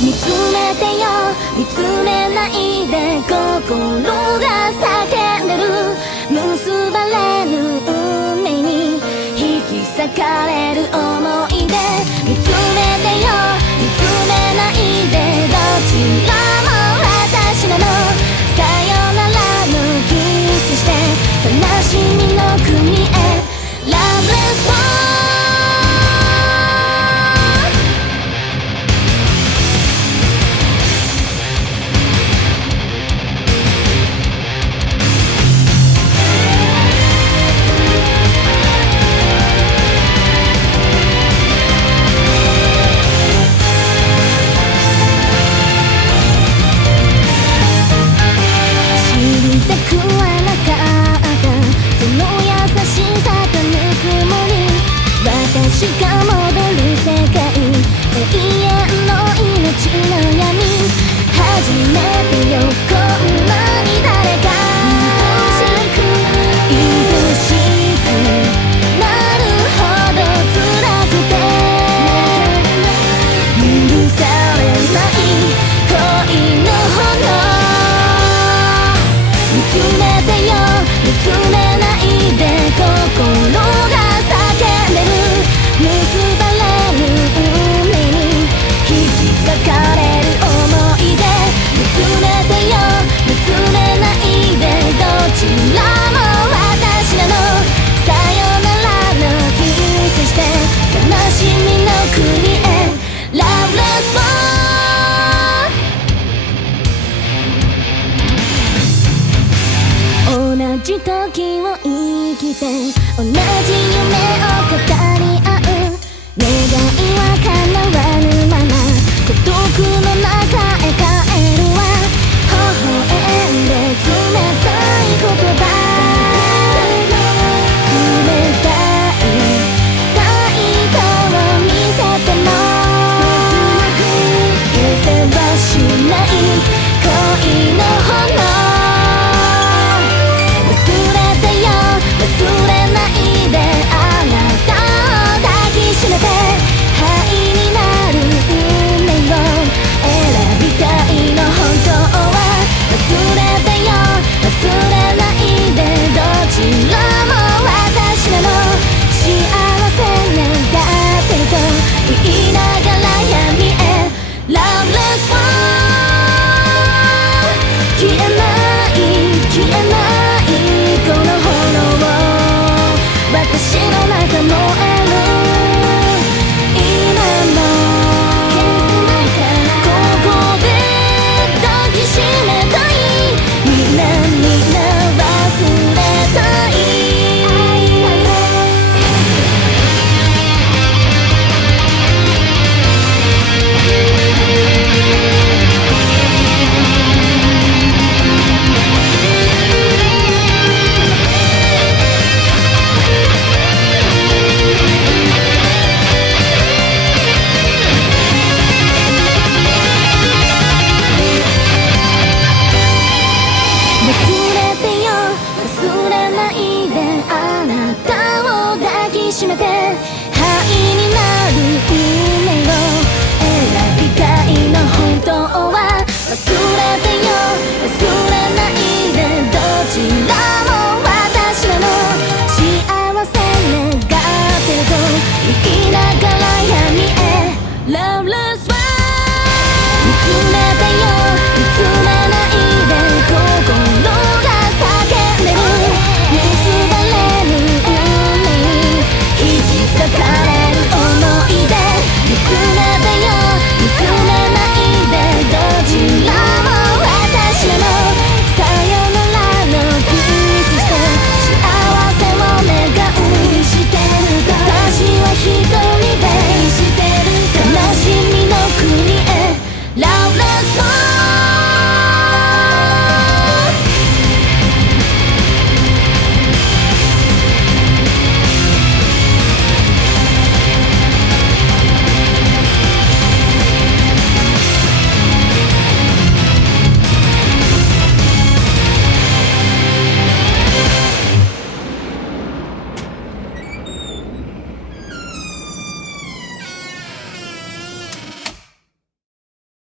見つめてよ。見つめないで心が叫んでる。Oh, now